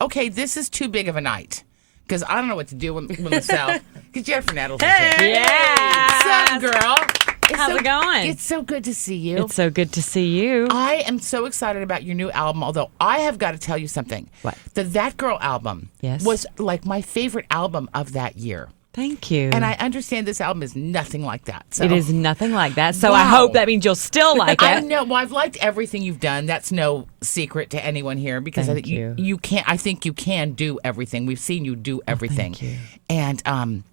okay, this is too big of a night. Because I don't know what to do with myself. Because Jennifer Nettles is Hey! here. Yeah. What's up, girl? How's it going? It's so good to see you. It's so good to see you. I am so excited about your new album, although I have got to tell you something. What? The That Girl album was like my favorite album of that year. Thank you. And I understand this album is nothing like that. So. It is nothing like that. So Wow. I hope that means you'll still like it. I know. Well, I've liked everything you've done. That's no secret to anyone here because I Thank think you can't. I think you can do everything. We've seen you do everything. Thank you. And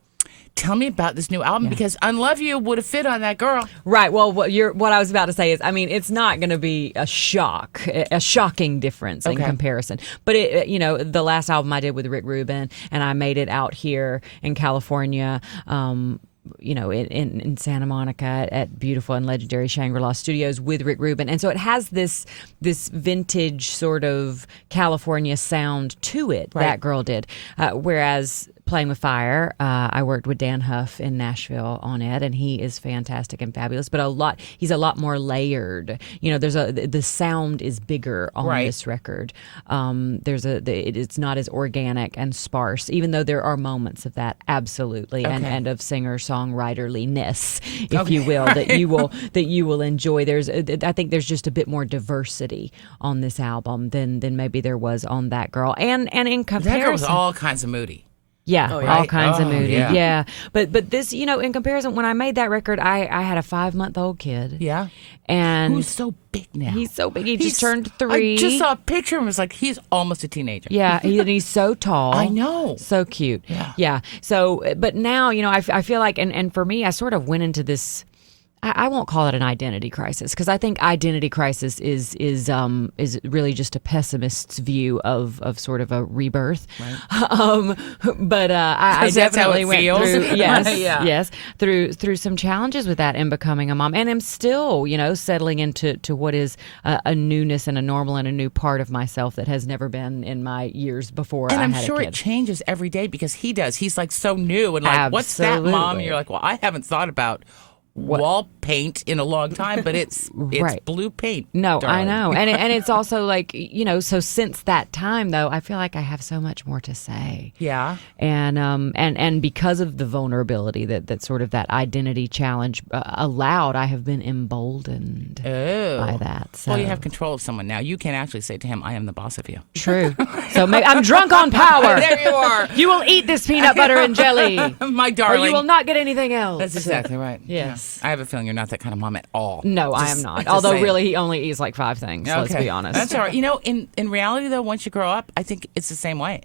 tell me about this new album because "Unlove You" would have fit on that girl. Right. Well, what I was about to say is, I mean, it's not going to be a shocking difference in comparison. But it, the last album I did with Rick Rubin, and I made it out here in California. In Santa Monica at beautiful and legendary Shangri-La Studios with Rick Rubin. And so it has this vintage sort of California sound to it, That Girl did. Whereas Playing with Fire, I worked with Dan Huff in Nashville on it, and he is fantastic and fabulous, but he's a lot more layered. The sound is bigger on this record. It's not as organic and sparse, even though there are moments of that, absolutely, and of singer-songwriterliness, if you will, that you will enjoy. I think there's just a bit more diversity on this album than maybe there was on That Girl, and in comparison, That Girl was all kinds of moody. Yeah, all kinds of moody. Yeah. But this, in comparison, when I made that record, I had a 5-month-old kid. Yeah. And who's so big now? He's so big. He just turned 3. I just saw a picture and was like, he's almost a teenager. Yeah, he's so tall. I know. So cute. Yeah. So, but now, I feel like, and for me, I sort of went into this. I won't call it an identity crisis because I think identity crisis is really just a pessimist's view of sort of a rebirth. Right. But I definitely went through through some challenges with that in becoming a mom, and I'm still settling into what is a newness and a normal and a new part of myself that has never been in my years before. And I'm sure it changes every day because he does. He's like so new and like, what's that, Mom? And you're like, well, I haven't thought about wall paint in a long time, but it's blue paint. No, darling. I know, and it's also like so since that time though, I feel like I have so much more to say. Yeah, and because of the vulnerability that sort of that identity challenge allowed, I have been emboldened by that. So. Well, you have control of someone now. You can actually say to him, "I am the boss of you." True. So maybe I'm drunk on power. There you are. You will eat this peanut butter and jelly, my darling, or you will not get anything else. That's exactly right. Yes. I have a feeling you're not that kind of mom at all. No, I am not. Although really he only eats like 5 things, let's be honest. That's all right. In reality though, once you grow up, I think it's the same way.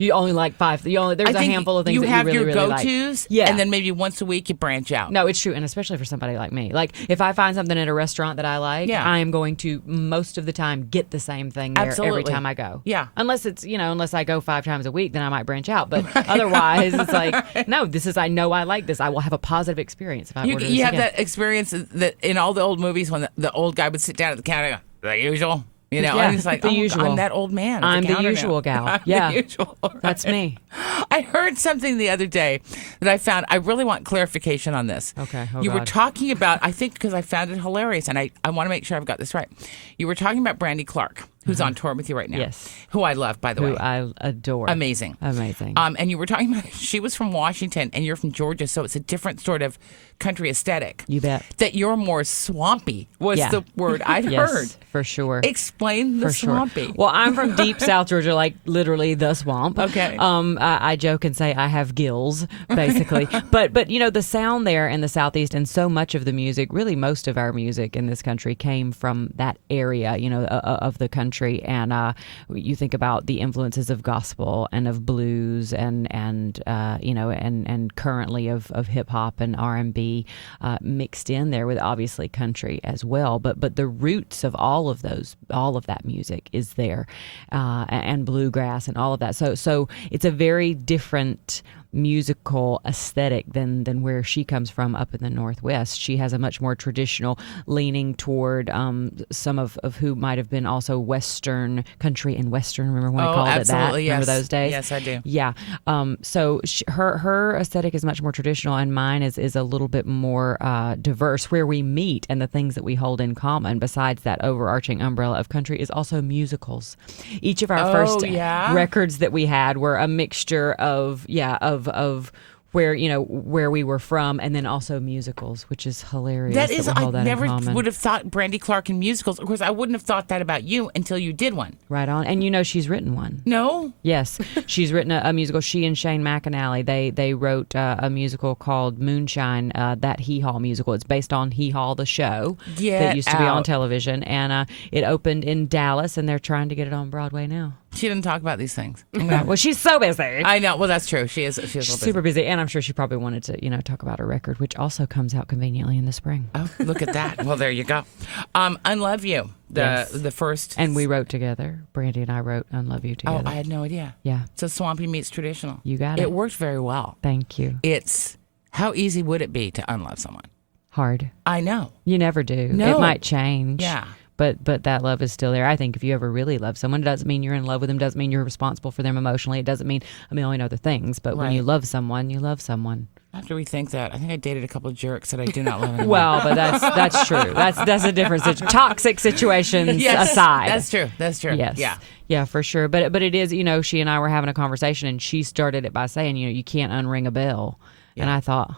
You only like 5. There's a handful of things that you really, really like. You have your go-tos, and then maybe once a week you branch out. No, it's true, and especially for somebody like me. Like, if I find something at a restaurant that I like, I am going to, most of the time, get the same thing there every time I go. Yeah. Unless it's, unless I go 5 times a week, then I might branch out. But otherwise, it's like, no, I know I like this. I will have a positive experience if I order this You have again. that experience that in all the old movies when the old guy would sit down at the counter and go, the usual. And he's like, the usual. I'm that old man. I'm the usual gal. I'm yeah. the usual. Right? That's me. I heard something the other day that I found. I really want clarification on this. Okay. You were talking about, I think because I found it hilarious, and I want to make sure I've got this right. You were talking about Brandy Clark, who's on tour with you right now. Yes. Who I love, by the way. Who I adore. Amazing. And you were talking about, she was from Washington, and you're from Georgia, so it's a different sort of country aesthetic. You bet. That you're more swampy was the word I'd heard. For sure. Explain the swampy. Well, I'm from deep South Georgia, like literally the swamp. Okay. I joke and say I have gills, basically. but the sound there in the Southeast, and so much of the music, really most of our music in this country came from that area, of the country. And you think about the influences of gospel and of blues and currently of hip hop and R&B mixed in there with obviously country as well. But the roots of all of that music is there, and bluegrass and all of that. So it's a very different musical aesthetic than where she comes from up in the Northwest. She has a much more traditional leaning toward some of who might have been also Western country and Western. Remember when we called it that? Yes. Remember those days? Yes, I do. Yeah. So her aesthetic is much more traditional, and mine is a little bit more diverse. Where we meet and the things that we hold in common, besides that overarching umbrella of country, is also musicals. Each of our first records that we had were a mixture of where we were from, and then also musicals, which is hilarious. That is, I never in would have thought Brandy Clark in musicals. Of course, I wouldn't have thought that about you until you did one. Right on. And she's written one. No? Yes. She's written a musical. She and Shane McAnally, they wrote a musical called Moonshine, that Hee Haw musical. It's based on Hee Haw, the show that used to be on television. And it opened in Dallas, and they're trying to get it on Broadway now. She didn't talk about these things. Well, she's so busy. I know. Well, that's true. She's super busy. And I'm sure she probably wanted to, talk about her record, which also comes out conveniently in the spring. Oh, look at that. Well, there you go. Unlove You, the first. And we wrote together. Brandy and I wrote Unlove You together. Oh, I had no idea. Yeah. So Swampy meets traditional. You got it. It worked very well. Thank you. It's, how easy would it be to unlove someone? Hard. I know. You never do. No. It might change. Yeah. But that love is still there. I think if you ever really love someone, it doesn't mean you're in love with them, doesn't mean you're responsible for them emotionally. It doesn't mean a million other things. But when you love someone, you love someone. I have to rethink that. I think I dated a couple of jerks that I do not love anymore. Well, but that's true. That's a different situation. Toxic situations aside. That's true. That's true. Yes. Yeah. Yeah, for sure. But it is, she and I were having a conversation, and she started it by saying, you can't unring a bell. Yeah. And I thought,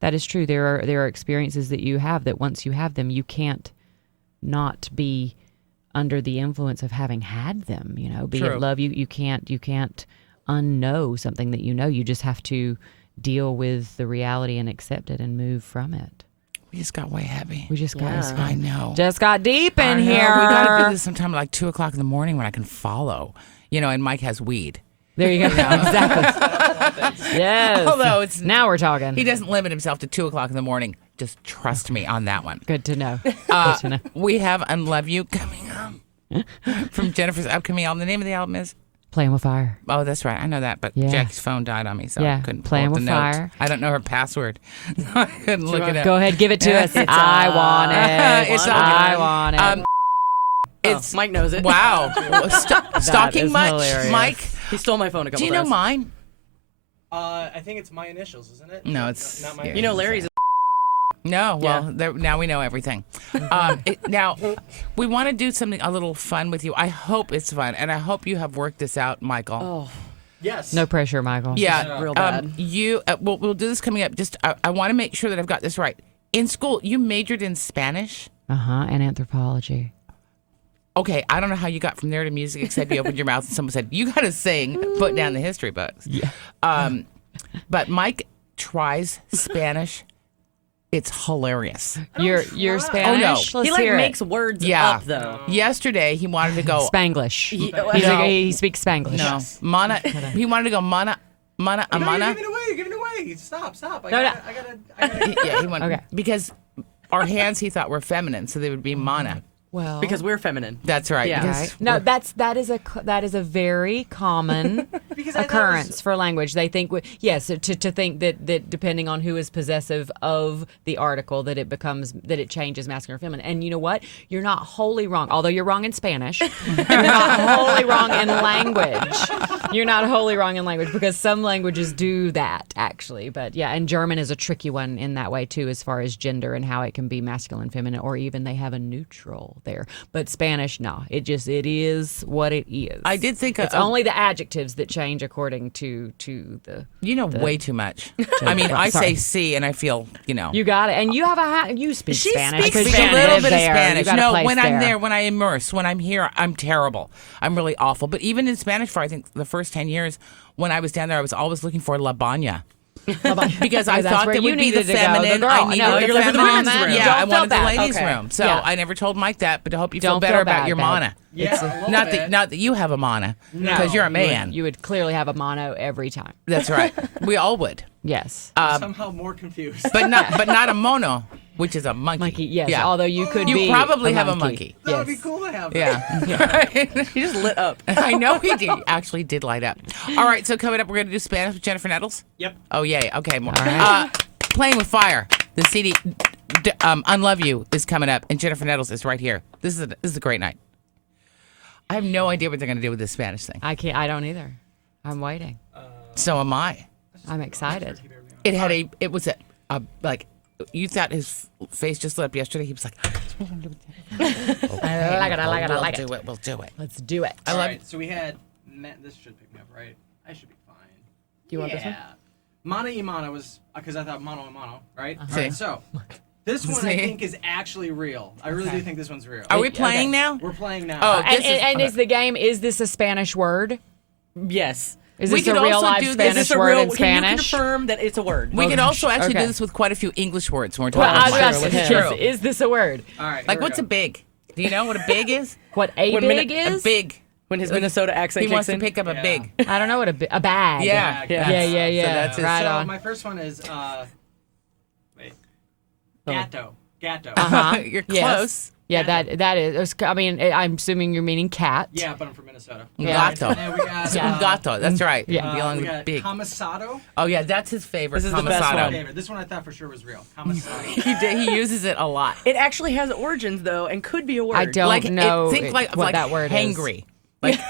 that is true. There are experiences that you have that once you have them, you can't not be under the influence of having had them, be True. it love. You can't unknow something that you just have to deal with the reality and accept it and move from it. We just got way heavy. We just got I know. Just got deep in here. We got to do this sometime like 2:00 in the morning when I can follow, and Mike has weed. There you go. Exactly. Yes. Although now we're talking. He doesn't limit himself to 2:00 in the morning. Just trust me on that one. Good to know. Good to know. We have Unlove You coming up from Jennifer's upcoming album. The name of the album is Playing with Fire. Oh, that's right. I know that, but Jackie's phone died on me, so I couldn't pull Playing up the with note. Fire. I don't know her password. I couldn't look it up. Go ahead, give it to us. I want it. I want it. It's Mike knows it. Wow. Stalking much, hilarious. Mike? He stole my phone a couple Do you know times. mine? I think it's my initials, isn't it? No, it's not my. yeah. You know Larry's. No, well, now we know everything. Now, we want to do something a little fun with you. I hope it's fun, and I hope you have worked this out, Michael. Oh, Yes. No pressure, Michael. Yeah, real bad. We'll do this coming up. Just I want to make sure that I've got this right. In school, you majored in Spanish. And anthropology. Okay, I don't know how you got from there to music, except you opened your mouth and someone said, you got to sing, put down the history books. Yeah. But Mike tries Spanish. It's hilarious. You're Spanish? Oh, no. Let's He hear makes it. words Yeah. up though. Yesterday, he wanted to go. Spanglish. No. He speaks Spanglish. No. Mana. He wanted to go mana, amana. You're giving it away. Stop. I gotta. Yeah, he wanted. Okay. Because our hands, he thought, were feminine, so they would be mana. Well, Because we're feminine. That's right. Yeah. because right. No, that is a very common occurrence for language. They think, to think that depending on who is possessive of the article, that it changes masculine or feminine. And you know what? You're not wholly wrong. Although you're wrong in Spanish, you're not wholly wrong in language. You're not wholly wrong in language because some languages do that actually. But yeah, and German is a tricky one in that way too, as far as gender and how it can be masculine, feminine, or even they have a neutral there. But Spanish, no, it is what it is. I did think it's only the adjectives that change according to the. way too much. I mean, I say "see" and I feel, You got it, and you speak Spanish. She speaks because a you little live bit of there. Spanish. You got a No, place when I'm there, when I immerse, when I'm here, I'm terrible. I'm really awful. But even in Spanish, for I think the first 10 years, when I was down there, I was always looking for la baña. Because I thought that would be the feminine. I needed the feminine. Yeah, I wanted the ladies' room. So I never told Mike that, but I hope you feel better about your mana. Yeah. Not that you have a mana, because you're a man. You would clearly have a mono every time. That's right. We all would. Yes. I'm somehow more confused. But not a mono. which is a monkey. Monkey, yes. Yeah. Although you could be. You probably have a monkey. monkey. That would be cool to have. Yeah. He just lit up. I know he did. Actually did light up. All right, so coming up, we're going to do Spanish with Jennifer Nettles. Yep. Oh, yay. Okay, more. All right. Playing with Fire. The CD, Unlove You, is coming up, and Jennifer Nettles is right here. This is a great night. I have no idea what they're going to do with this Spanish thing. I don't either. I'm waiting. So am I. I'm excited. It was like, you thought his face just lit up yesterday. He was like, I like it. We'll do it. Let's do it. All right, so we had, this should pick me up, right? I should be fine. Do you want this one? Mano y mano was, because I thought mano y mano, right? Uh-huh. All right, so this one I think is actually real. I really do think this one's real. Are we playing now? We're playing now. Oh, And is the game, is this a Spanish word? Yes. Is We this a could real also live do this- Spanish Is this a word real? in Can Spanish? you confirm that it's a word? We could also actually okay. do this with quite a few English words when we're Well, talking I about was it. asking, It's true. is this a word? All right. Like, here we what's a go. big? Do you know what a big is? What a One big minute- is? A big. When his Minnesota accent He kicks wants to in. pick up a Yeah. big. I don't know what a bag. Yeah. Yeah. So that's his- right So on. my first one is, wait. Oh. Gatto. Uh-huh. You're Yes. close. Yeah, that is. I mean, I'm assuming you're meaning cat. Yeah, but I'm from Minnesota. Yeah. Gato. And then we got, It's un gato. That's right. Yeah. Belong we with got big. Camisado. Oh yeah, that's his favorite. This is the best Camisado. one. Favorite. This one I thought for sure was real. Camisado. He uses it a lot. It actually has origins though, and could be a word. I don't Like know think like what that word hangry. Like is.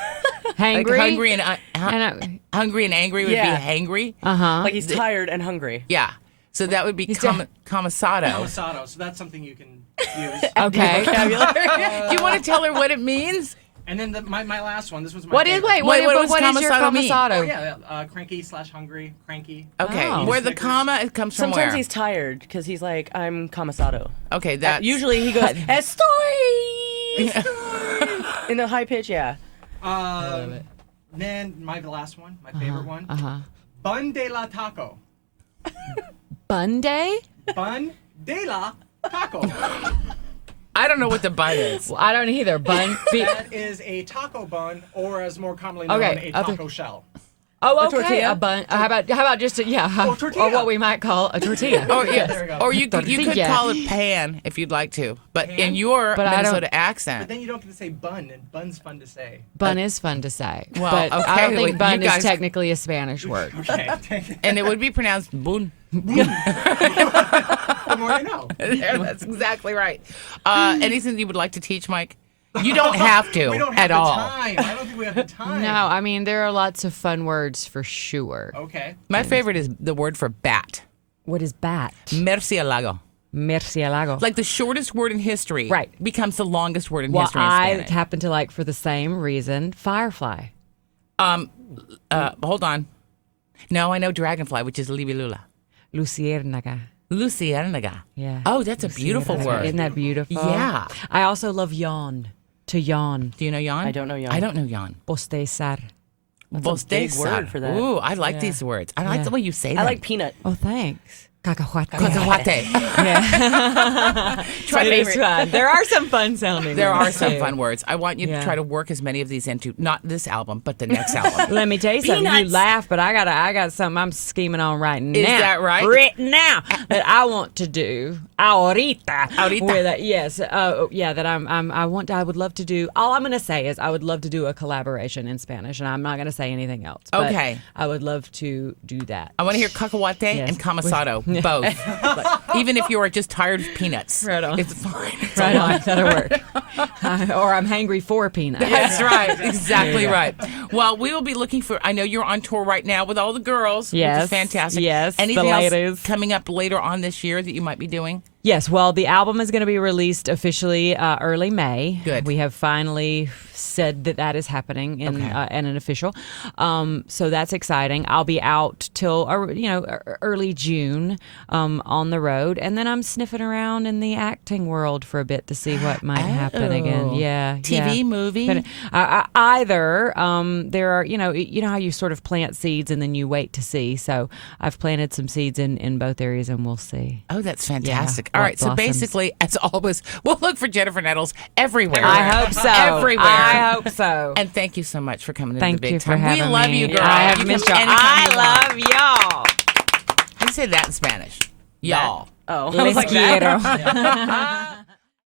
Hangry? Like hungry and hungry and angry would Yeah. be hangry. Uh-huh. Like he's tired and hungry. Yeah. So that would be done. camisado. Camisado. So that's something you can use. Okay. Do you want to tell her what it means? And then my last one. This was my What is, favorite. wait, Wait, what what is does your camisado mean? camisado? Oh, yeah. Cranky/hungry. Cranky. Okay. Oh. Where the Snickers. comma it comes from Sometimes where? he's tired because he's like, I'm camisado. Okay, that Usually he goes, estoy. In a high pitch, yeah. Then my last one, my favorite one. Uh-huh. Bun de la taco. Bunday? Bun de la taco. I don't know what the bun is. Well, I don't either. That is a taco bun, or as more commonly known, Okay, a taco shell. Oh, A okay. tortilla? A bun. How about just Or tortilla. or what we might call a tortilla. Or there we go. or you could Tortilla. call it pan if you'd like to, but in Pan? your But I don't- Minnesota But accent. then you don't get to say bun, and bun's fun to say. Bun is fun to say, Well, but I okay, don't think well, bun you is guys- technically a Spanish word. Okay. And it would be pronounced boon. The more you know. There, that's exactly right. Anything you would like to teach, Mike? You don't have to We don't have at the all. time. I don't think we have the time. No, I mean there are lots of fun words for sure. Okay. My favorite is the word for bat. What is bat? Murciélago. Murciélago. Like the shortest word in history Right. becomes the longest word in well, history in I Spanish. happen to like for the same reason firefly. Hold on. No, I know dragonfly, which is libélula. Luciérnaga. Luciérnaga. Yeah. Oh, that's a beautiful Luciérnaga. word. Isn't that beautiful? Yeah. I also love yawn. To yawn. Do you know yawn? I don't know yawn. I don't know yawn. Bostezar. That's a big word for that. Ooh, I like these words. I like the way you say them. I like peanut. Oh, thanks. Cacahuate. Cacahuate. Try this one. There are some fun sounding. There are ones, some too. fun words. I want you to Yeah. try to work as many of these into not this album, but the next album. Let me tell you something. You Peanuts. laugh, but I got something I'm scheming on right now. Is that right? Right now that I want to do. Ahorita. Ahorita. Where that, yes. Yeah. That I would love to do. All I'm going to say is I would love to do a collaboration in Spanish, and I'm not going to say anything else. But Okay. I would love to do that. I want to hear cacahuate Yes. and camisado, both. Like, even if you are just tired of peanuts. Right on. It's fine. It's Right a on. lot. That'll work. Or I'm hangry for peanuts. That's right. Exactly right. Well, we will be looking for. I know you're on tour right now with all the girls. Which Yes, is fantastic. yes, the Anything else ladies. coming up later on this year that you might be doing? Yes, well, the album is going to be released officially early May. Good. We have finally said that is happening in Okay. and an official. So that's exciting. I'll be out till early June on the road, and then I'm sniffing around in the acting world for a bit to see what might happen again. Oh. Yeah, TV, yeah. movie? But, either there are you know how you sort of plant seeds and then you wait to see. So I've planted some seeds in both areas, and we'll see. Oh, that's fantastic. Yeah, All what right. So blossoms. basically, as always, we'll look for Jennifer Nettles everywhere. I hope so. Everywhere. I hope so. And thank you so much for coming to Thank the big you for time. having We love me. you, girl. I have You missed come y'all. anytime you want. I love y'all. How do you say that in Spanish? Y'all. Oh, I Les was like that. quiero.